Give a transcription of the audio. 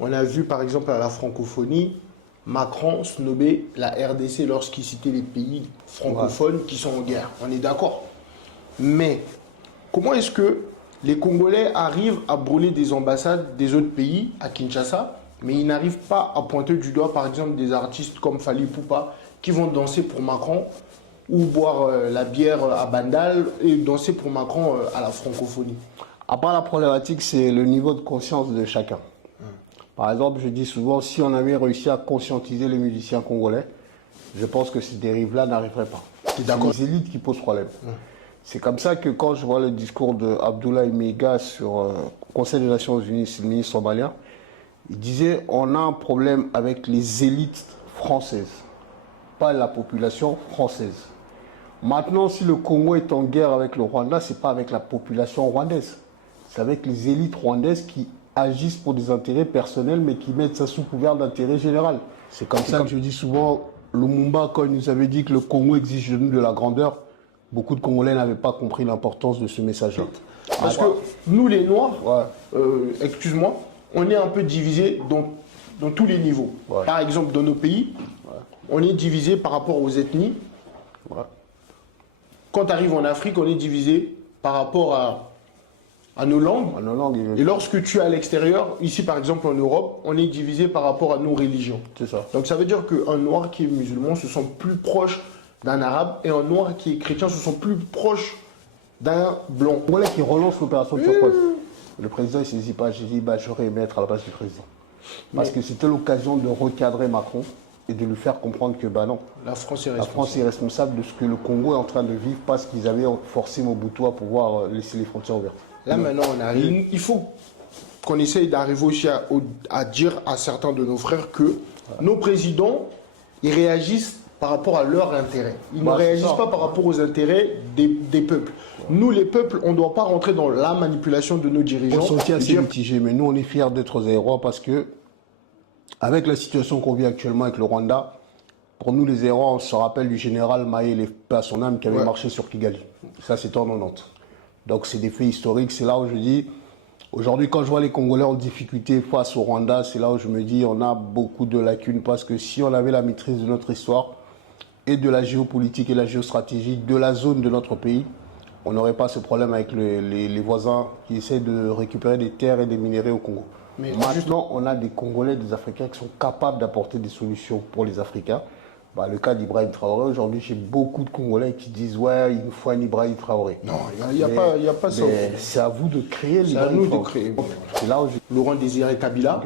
On a vu par exemple à la francophonie, Macron snobber la RDC lorsqu'il citait les pays francophones qui sont en guerre. On est d'accord. Mais comment est-ce que les Congolais arrivent à brûler des ambassades des autres pays à Kinshasa, mais ils n'arrivent pas à pointer du doigt par exemple des artistes comme Fally Ipupa qui vont danser pour Macron ou boire la bière à Bandal et danser pour Macron à la francophonie? À part la problématique, c'est le niveau de conscience de chacun. Par exemple, je dis souvent, si on avait réussi à conscientiser les musiciens congolais, je pense que ces dérives-là n'arriveraient pas. C'est les élites qui posent problème. C'est comme ça que quand je vois le discours de Abdoulaye Meiga sur le Conseil des Nations Unies, c'est le ministre somalien, il disait on a un problème avec les élites françaises, pas la population française. Maintenant, si le Congo est en guerre avec le Rwanda, ce n'est pas avec la population rwandaise. C'est avec les élites rwandaises qui agissent pour des intérêts personnels, mais qui mettent ça sous couvert d'intérêt général. C'est comme ça que je dis souvent, Lumumba, quand il nous avait dit que le Congo exige de nous de la grandeur, beaucoup de Congolais n'avaient pas compris l'importance de ce message-là. Parce que nous, les Noirs, excuse-moi, on est un peu divisés dans tous les niveaux. Par exemple, dans nos pays, on est divisé par rapport aux ethnies. Quand tu arrives en Afrique, on est divisé par rapport à nos langues. Et lorsque tu es à l'extérieur, ici par exemple en Europe, on est divisé par rapport à nos religions. C'est ça. Donc ça veut dire qu'un Noir qui est musulman se sent plus proche d'un Arabe et un Noir qui est chrétien se sent plus proche d'un Blanc. Voilà qui relance l'opération de surprise. Le président il s'est dit pas, j'ai dit j'aurais aimé être à la place du président. Parce que c'était l'occasion de recadrer Macron et de lui faire comprendre que non. La France est responsable de ce que le Congo est en train de vivre parce qu'ils avaient forcé Mobutu à pouvoir laisser les frontières ouvertes. Là maintenant on arrive. Il faut qu'on essaye d'arriver aussi à dire à certains de nos frères que nos présidents, ils réagissent par rapport à leur intérêt. Ils ne réagissent pas par rapport aux intérêts des peuples. Nous, les peuples, on ne doit pas rentrer dans la manipulation de nos dirigeants. On s'en assez mitigé, mais nous, on est fiers d'être Zérois parce que, avec la situation qu'on vit actuellement avec le Rwanda, pour nous, les Zérois, on se rappelle du général Maé, paix à son âme, qui avait marché sur Kigali. Ça, c'est en 90. Donc, c'est des faits historiques. C'est là où je dis, aujourd'hui, quand je vois les Congolais en difficulté face au Rwanda, c'est là où je me dis, on a beaucoup de lacunes parce que si on avait la maîtrise de notre histoire, et de la géopolitique et la géostratégie de la zone de notre pays, on n'aurait pas ce problème avec les voisins qui essaient de récupérer des terres et des minéraux au Congo. Mais maintenant, on a des Congolais, des Africains qui sont capables d'apporter des solutions pour les Africains. Le cas d'Ibrahim Traoré, aujourd'hui, j'ai beaucoup de Congolais qui disent « Ouais, il nous faut un Ibrahim Traoré ». Non, il n'y a pas ça. C'est à vous de créer l'Ibrahim Traoré. C'est à nous de créer. C'est là où Laurent Désiré Kabila,